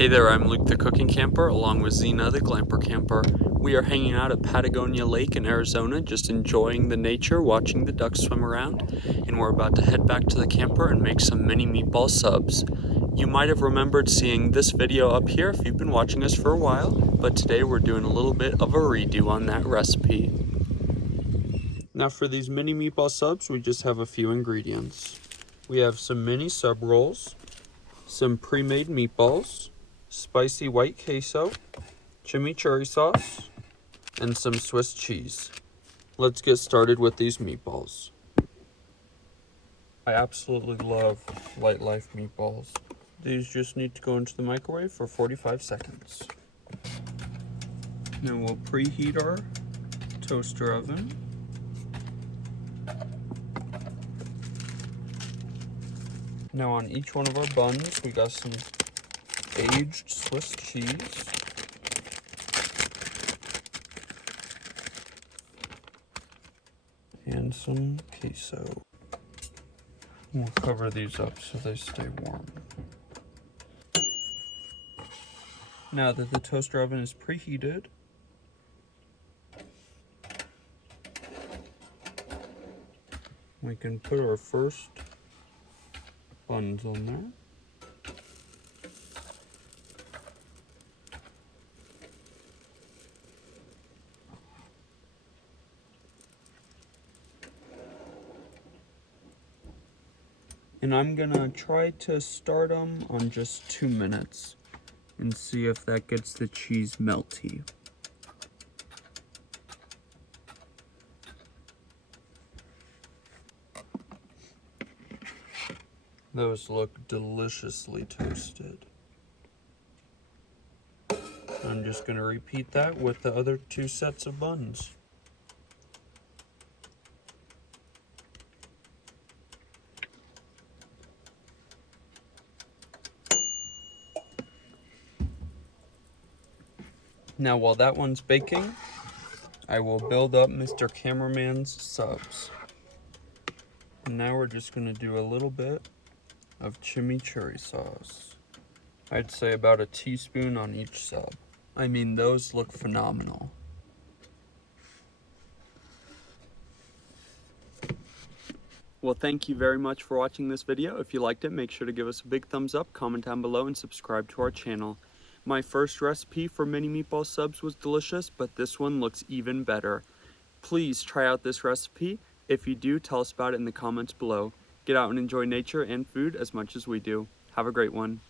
Hey there, I'm Luke the Cooking Camper along with Zena the Glamper Camper. We are hanging out at Patagonia Lake in Arizona, just enjoying the nature, watching the ducks swim around, and we're about to head back to the camper and make some mini meatball subs. You might have remembered seeing this video up here if you've been watching us for a while, but today we're doing a little bit of a redo on that recipe. Now for these mini meatball subs, we just have a few ingredients. We have some mini sub rolls, some pre-made meatballs, spicy white queso, chimichurri sauce, and some Swiss cheese. Let's get started with these meatballs. I absolutely love LiteLife meatballs. These just need to go into the microwave for 45 seconds. Then we'll preheat our toaster oven. Now on each one of our buns, we got some aged Swiss cheese. And some queso. We'll cover these up so they stay warm. Now that the toaster oven is preheated, we can put our first buns on there. And I'm gonna try to start them on just 2 minutes and see if that gets the cheese melty. Those look deliciously toasted. I'm just gonna repeat that with the other 2 sets of buns. Now while that one's baking, I will build up Mr. Cameraman's subs. And now we're just gonna do a little bit of chimichurri sauce. I'd say about a teaspoon on each sub. I mean, those look phenomenal. Well, thank you very much for watching this video. If you liked it, make sure to give us a big thumbs up, comment down below, and subscribe to our channel. My first recipe for mini meatball subs was delicious, but this one looks even better. Please try out this recipe. If you do, tell us about it in the comments below. Get out and enjoy nature and food as much as we do. Have a great one.